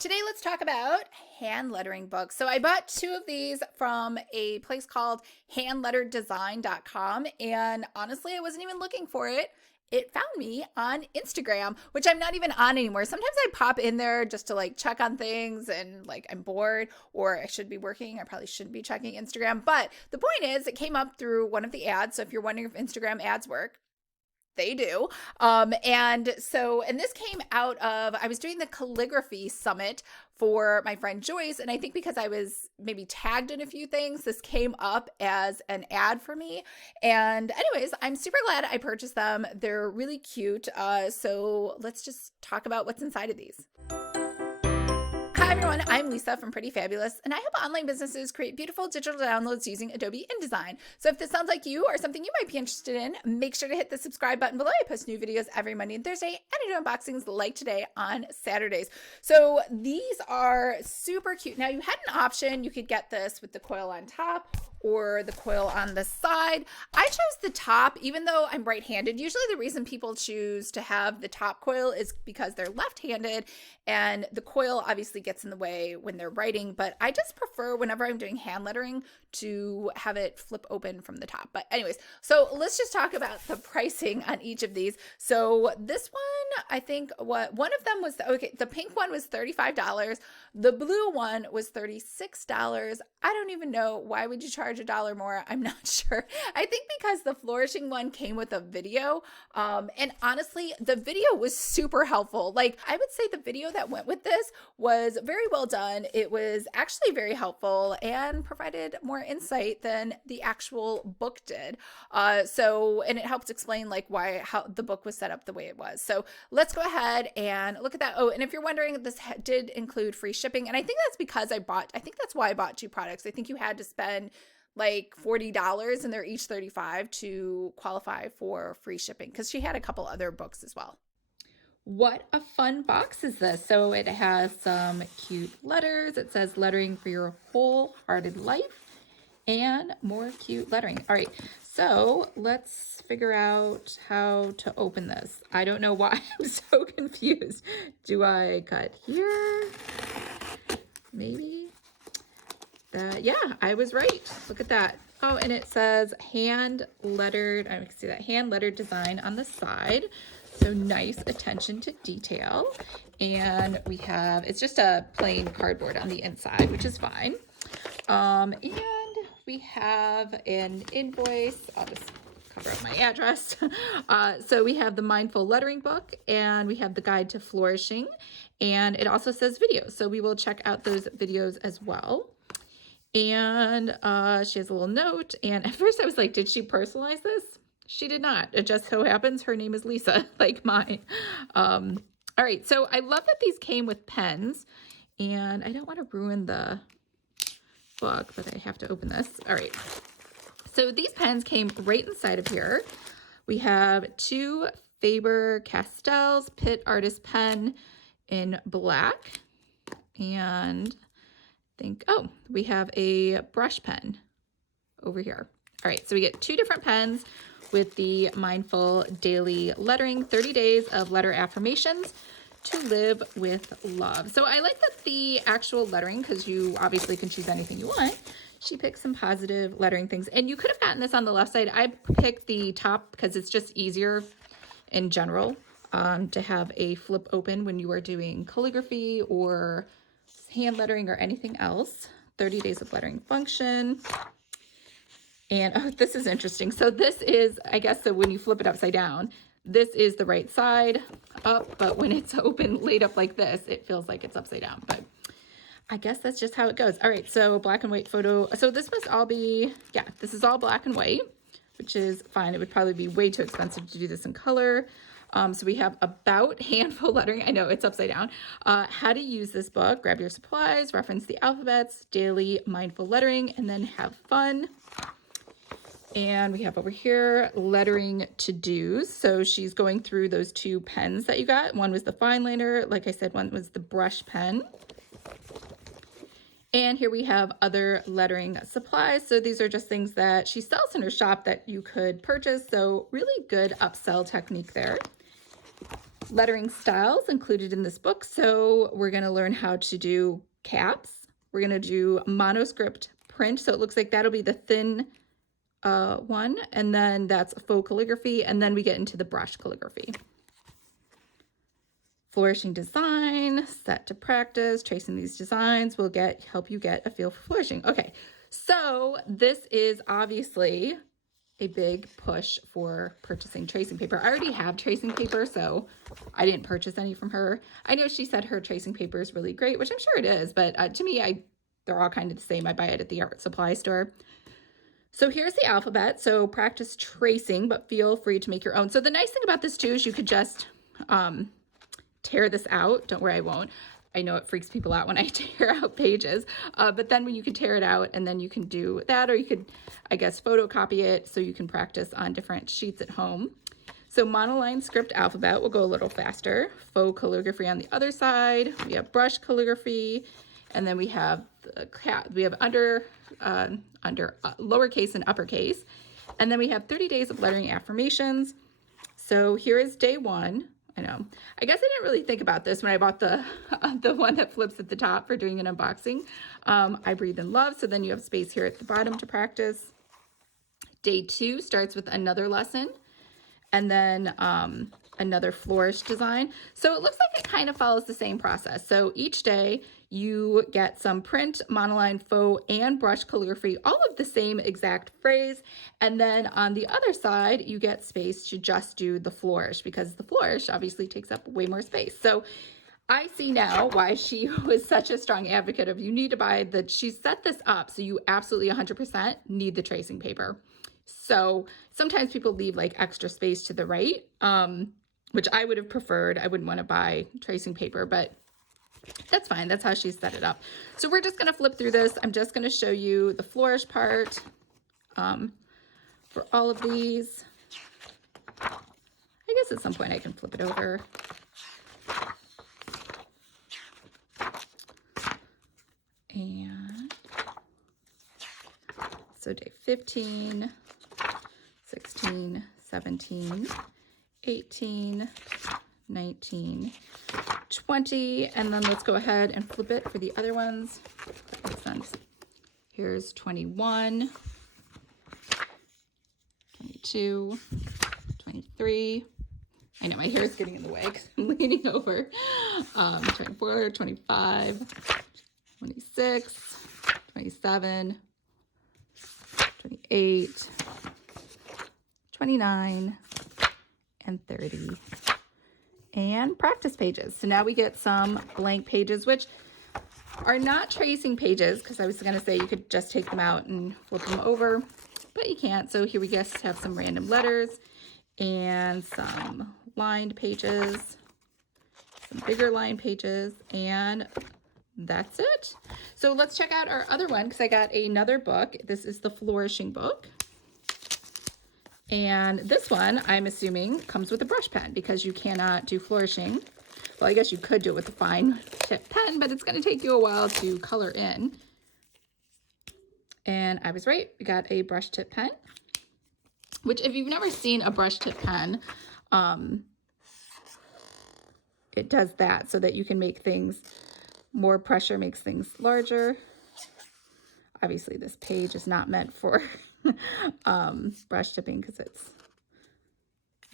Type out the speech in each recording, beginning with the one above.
Today, let's talk about hand lettering books. So I bought two of these from a place called handletterdesign.com. And honestly, I wasn't even looking for it. It found me on Instagram, which I'm not even on anymore. Sometimes I pop in there just to like check on things and like I'm bored or I should be working. I probably shouldn't be checking Instagram. But the point is, it came up through one of the ads. So if you're wondering if Instagram ads work, they do. And this came out of, I was doing the calligraphy summit for my friend Joyce. And I think because I was maybe tagged in a few things, this came up as an ad for me. And anyways, I'm super glad I purchased them. They're really cute. So let's just talk about what's inside of these. Hi everyone, I'm Lisa from Pretty Fabulous, and I help online businesses create beautiful digital downloads using Adobe InDesign. So if this sounds like you or something you might be interested in, make sure to hit the subscribe button below. I post new videos every Monday and Thursday, and I do unboxings like today on Saturdays. So these are super cute. Now you had an option, you could get this with the coil on top or the coil on the side. I chose the top, even though I'm right-handed. Usually the reason people choose to have the top coil is because they're left-handed, and the coil obviously gets in the way when they're writing, but I just prefer whenever I'm doing hand lettering to have it flip open from the top. But anyways, so let's just talk about the pricing on each of these. So this one, I think one of them was, okay, the pink one was $35. The blue one was $36. I don't even know, why would you charge $1 more? I'm not sure. I think because the Flourishing one came with a video. And honestly, the video was super helpful. Like, I would say the video that went with this was very well done. It was actually very helpful and provided more insight than the actual book did. And it helped explain like how the book was set up the way it was. So let's go ahead and look at that. Oh, and if you're wondering, this did include free shipping. And I think that's because I think that's why I bought two products. I think you had to spend like $40 and they're each $35 to qualify for free shipping, because she had a couple other books as well. What a fun box is this. So it has some cute letters. It says lettering for your wholehearted life and more cute lettering. All right, so let's figure out how to open this. I don't know why I'm so confused. Do I cut here? Maybe. Yeah, I was right. Look at that. Oh, and it says hand lettered, I can see that, hand lettered design on the side. So nice attention to detail. And we have, it's just a plain cardboard on the inside, which is fine. And we have an invoice. I'll just cover up my address. So we have the Mindful Lettering book, and we have the Guide to Flourishing, and it also says videos. So we will check out those videos as well. And she has a little note, and at first I was like, did she personalize this? She did not. It just so happens her name is Lisa, like mine. All right, so I love that these came with pens, and I don't want to ruin the book, but I have to open this. All right, so these pens came right inside of here. We have two Faber-Castell's Pitt Artist Pen in black, and we have a brush pen over here. All right, so we get two different pens with the Mindful Daily Lettering, 30 days of letter affirmations to live with love. So I like that the actual lettering, because you obviously can choose anything you want. She picked some positive lettering things, and you could have gotten this on the left side. I picked the top because it's just easier in general to have a flip open when you are doing calligraphy or hand lettering or anything else. 30 days of lettering function. And oh, this is interesting. So this is, I guess, so when you flip it upside down, this is the right side up, but when it's open, laid up like this, it feels like it's upside down. But I guess that's just how it goes. All right, so black and white photo. So this must all be, yeah, this is all black and white, which is fine. It would probably be way too expensive to do this in color. So we have about handful lettering. I know it's upside down. How to use this book, grab your supplies, reference the alphabets, daily mindful lettering, and then have fun. And we have over here lettering to-dos. So she's going through those two pens that you got. One was the fine liner. Like I said, one was the brush pen. And here we have other lettering supplies. So these are just things that she sells in her shop that you could purchase. So really good upsell technique there. lettering styles included in this book. So we're going to learn how to do caps. We're going to do monoscript print. So it looks like that'll be the thin one. And then that's faux calligraphy. And then we get into the brush calligraphy. Flourishing design, set to practice. Tracing these designs will help you get a feel for flourishing. Okay, so this is obviously a big push for purchasing tracing paper. I already have tracing paper, so I didn't purchase any from her. I know she said her tracing paper is really great, which I'm sure it is, but to me, they're all kind of the same. I buy it at the art supply store. So here's the alphabet. So practice tracing, but feel free to make your own. So the nice thing about this too is you could just tear this out. Don't worry, I won't. I know it freaks people out when I tear out pages, but then when you can tear it out and then you can do that, or you could, I guess, photocopy it so you can practice on different sheets at home. So monoline script alphabet will go a little faster. Faux calligraphy on the other side. We have brush calligraphy, and then we have under lowercase and uppercase, and then we have 30 days of lettering affirmations. So here is day 1. I know. I guess I didn't really think about this when I bought the one that flips at the top for doing an unboxing. I breathe in love. So then you have space here at the bottom to practice. Day 2 starts with another lesson, and then another flourish design. So it looks like it kind of follows the same process. So each day you get some print, monoline, faux, and brush calligraphy, all of the same exact phrase. And then on the other side, you get space to just do the flourish, because the flourish obviously takes up way more space. So I see now why she was such a strong advocate of you need to buy she set this up so you absolutely 100% need the tracing paper. So sometimes people leave like extra space to the right, which I would have preferred. I wouldn't want to buy tracing paper, but that's fine. That's how she set it up. So we're just going to flip through this. I'm just going to show you the flourish part for all of these. I guess at some point I can flip it over. And so day 15, 16, 17, 18, 19, 20, and then let's go ahead and flip it for the other ones. That makes sense. Here's 21, 22, 23. I know my hair is getting in the way because I'm leaning over. 24, 25, 26, 27, 28, 29, and 30. And practice pages. So now we get some blank pages, which are not tracing pages, because I was going to say you could just take them out and flip them over, but you can't. So here we just have some random letters and some lined pages, some bigger line pages, and that's it. So let's check out our other one, because I got another book. This is the Flourishing book. And this one, I'm assuming, comes with a brush pen, because you cannot do flourishing. Well, I guess you could do it with a fine tip pen, but it's going to take you a while to color in. And I was right. We got a brush tip pen, which if you've never seen a brush tip pen, it does that so that you can make things, more pressure makes things larger. Obviously, this page is not meant for brush tipping because it's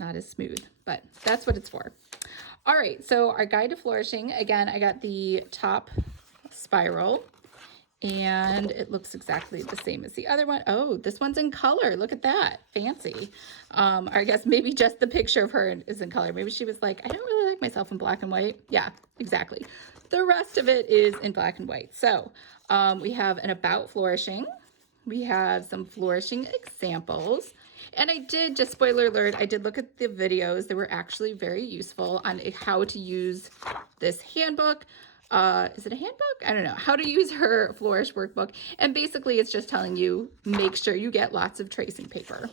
not as smooth, but that's what it's for. All right, so our guide to flourishing, again, I got the top spiral, and it looks exactly the same as the other one. Oh, this one's in color. Look at that. Fancy. Or I guess maybe just the picture of her is in color. Maybe she was like, I don't really like myself in black and white. Yeah, exactly. The rest of it is in black and white. So we have an about flourishing. We have some flourishing examples. And I did, just spoiler alert, I did look at the videos. They were actually very useful on how to use this handbook. Is it a handbook? I don't know. How to use her Flourish workbook. And basically it's just telling you, make sure you get lots of tracing paper.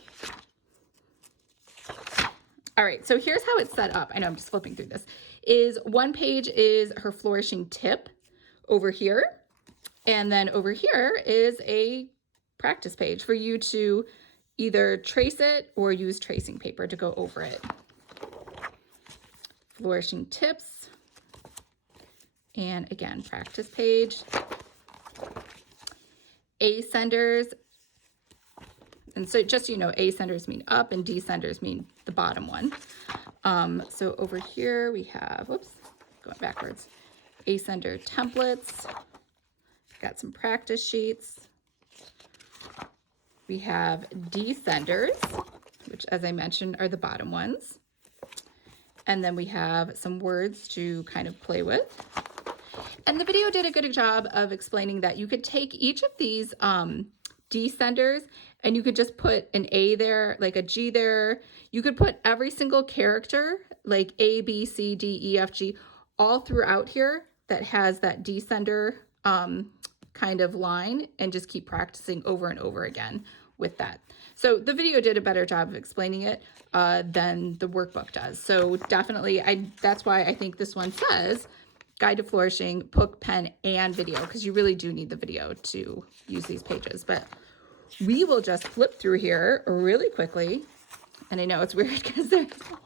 All right, so here's how it's set up. I know I'm just flipping through this. Is one page is her flourishing tip over here. And then over here is a practice page for you to either trace it or use tracing paper to go over it. Flourishing tips. And again, practice page. Ascenders. And so just so you know, ascenders mean up and descenders mean the bottom one. So over here we have, whoops, going backwards, ascender templates. Got some practice sheets. We have descenders, which as I mentioned are the bottom ones. And then we have some words to kind of play with. And the video did a good job of explaining that you could take each of these descenders and you could just put an A there, like a G there. You could put every single character, like A, B, C, D, E, F, G, all throughout here that has that descender kind of line, and just keep practicing over and over again with that. So the video did a better job of explaining it than the workbook does. So definitely, that's why I think this one says Guide to Flourishing, book, pen, and video, because you really do need the video to use these pages. But we will just flip through here really quickly. And I know it's weird because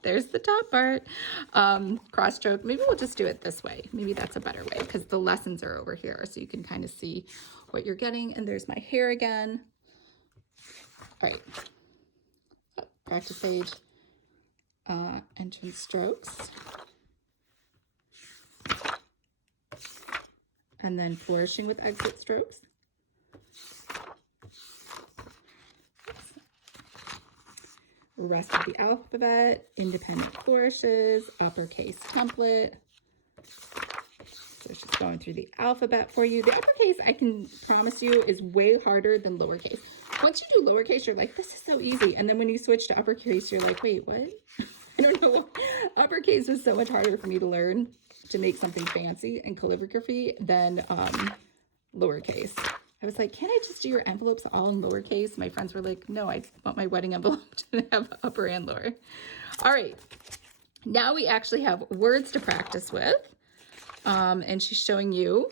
there's the top part. Cross stroke. Maybe we'll just do it this way. Maybe that's a better way because the lessons are over here, so you can kind of see what you're getting. And there's my hair again. All right. Practice page. Entrance strokes. And then flourishing with exit strokes. Rest of the alphabet, independent flourishes, uppercase template. So she's going through the alphabet for you. The uppercase, I can promise you, is way harder than lowercase. Once you do lowercase, you're like, this is so easy. And then when you switch to uppercase, you're like, wait, what? I don't know. Uppercase was so much harder for me to learn to make something fancy and calligraphy than lowercase. I was like, can I just do your envelopes all in lowercase? My friends were like, no, I want my wedding envelope to have upper and lower. All right, now we actually have words to practice with. And she's showing you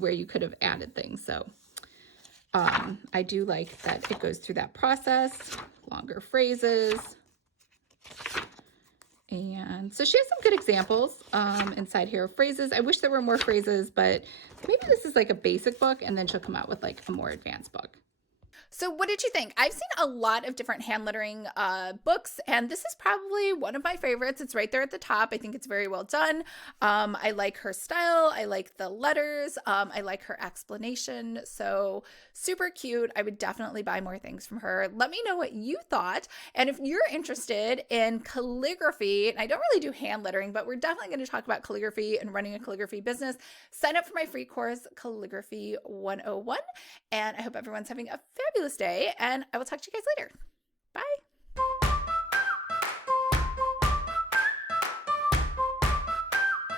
where you could have added things. So I do like that it goes through that process, longer phrases. And so she has some good examples inside here of phrases. I wish there were more phrases, but maybe this is like a basic book and then she'll come out with like a more advanced book. So what did you think? I've seen a lot of different hand lettering books, and this is probably one of my favorites. It's right there at the top. I think it's very well done. I like her style. I like the letters. I like her explanation. So super cute. I would definitely buy more things from her. Let me know what you thought. And if you're interested in calligraphy, and I don't really do hand lettering, but we're definitely going to talk about calligraphy and running a calligraphy business, sign up for my free course, Calligraphy 101. And I hope everyone's having a fabulous day, and I will talk to you guys later.